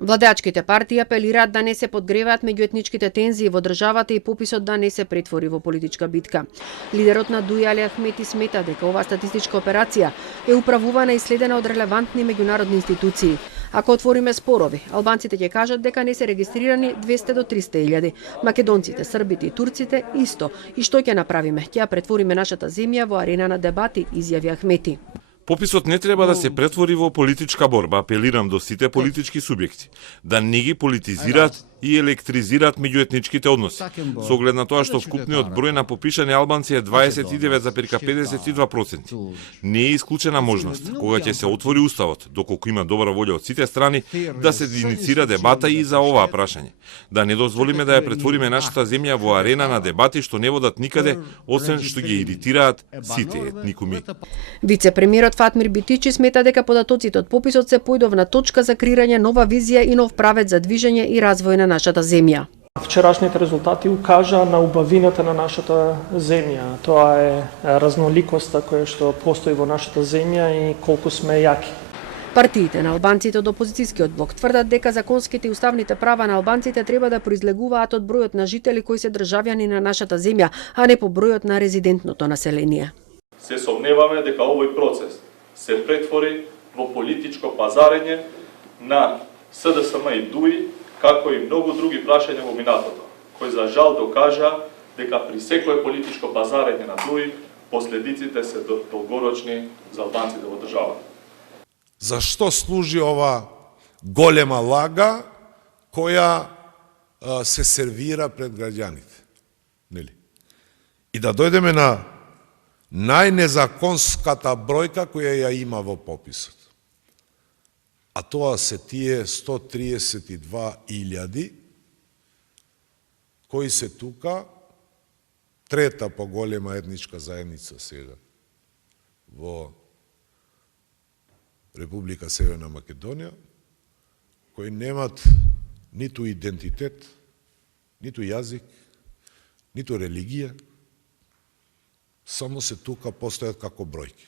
Владеачките партии апелираат да не се подгреваат меѓуетничките тензии во државата и пописот да не се претвори во политичка битка. Лидерот на ДУИ Али Ахмети смета дека оваа статистичка операција е управувана и следена од релевантни меѓународни институции. Ако отвориме спорови, албанците ќе кажат дека не се регистрирани 200 до 300 илјади, македонците, србите и турците исто. И што ќе направиме? Ќе ја претвориме нашата земја во арена на дебати, изјави Ахмети. Пописот не треба да се претвори во политичка борба, апелирам до сите политички субјекти, да не ги политизираат и електризираат меѓуетничките односи. Со оглед на тоа што вкупниот број на попишани албанци е 29,52%. Не е исклучена можност, кога ќе се отвори уставот, доколку има добра волја од сите страни, да се иницира дебата и за оваа прашање. Да не дозволиме да ја претвориме нашата земја во арена на дебати што не водат никаде, освен што ги иритираат сите етникуми. Вице-премиерот Фатмир Битичи смета дека податоците од пописот се поидовна точка за креирање нова визија и нов правец за движење и развој на нашата земја. Вчерашните резултати укажа на убавината на нашата земја. Тоа е разноликоста која што постои во нашата земја и колку сме јаки. Партиите на албанците од опозицијскиот блок тврдат дека законските и уставните права на албанците треба да произлегуваат од бројот на жители кои се државјани на нашата земја, а не по бројот на резидентното население. Се сомневаме дека овој процес се претвори во политичко пазарење на СДСМ и ДУИ, како и многу други прашања во минатото, кои за жал докажа дека при секое политичко пазарење на ДУИ последиците се долгорочни за албанците во државата. Зашто служи ова голема лага која се сервира пред граѓаните? Нели? И да дојдеме на најнезаконската бројка која ја има во пописот. А тоа се тие 132.000 кои се тука, трета по голема етничка заедница сега во Република Северна Македонија, кои немат ниту идентитет, ниту јазик, ниту религија, само се тука постојат како бројки.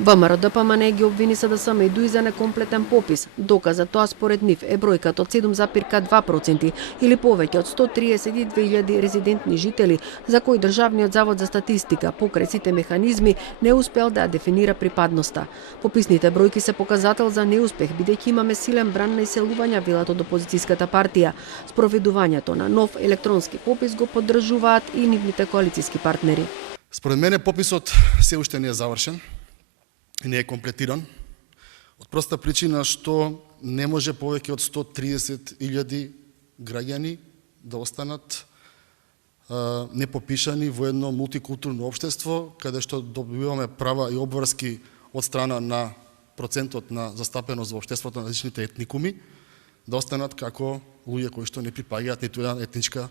ВМРО ДПМН ги обвини СДСМ и ДУИ за некомплетен попис. Доказ за тоа според нив е бројката од 7,2% или повеќе од 132.000 резидентни жители за кои Државниот завод за статистика покрај сите механизми не успел да ја дефинира припадноста. Пописните бројки се показател за неуспех бидејќи имаме силен бран на иселување, велат од опозицијската партија. Спроведувањето на нов електронски попис го поддржуваат и нивните коалицијски партнери. Според мене пописот се уште не е завршен и не е комплетиран, од проста причина што не може повеќе од 130.000 граѓани да останат непопишани во едно мултикултурно општество, каде што добиваме права и обврски од страна на процентот на застапеност во општеството на различните етникуми, да останат како луѓе кои што не припаѓаат ниту една етничка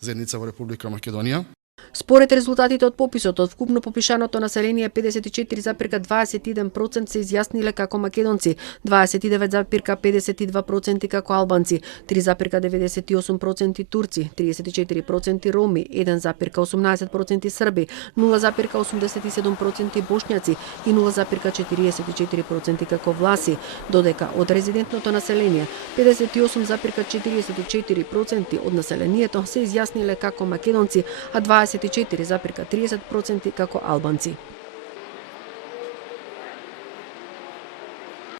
заедница во Република Македонија. Според резултатите од пописот, од вкупно попишаното население 54,21% се изјасниле како македонци, 29,52% како албанци, 3,98% турци, 34% роми, 1,18% срби, 0,87% бошњаци и 0,44% како власи, додека од резидентното население 58,44% од населението се изјасниле како македонци, а 24,30% како албанци.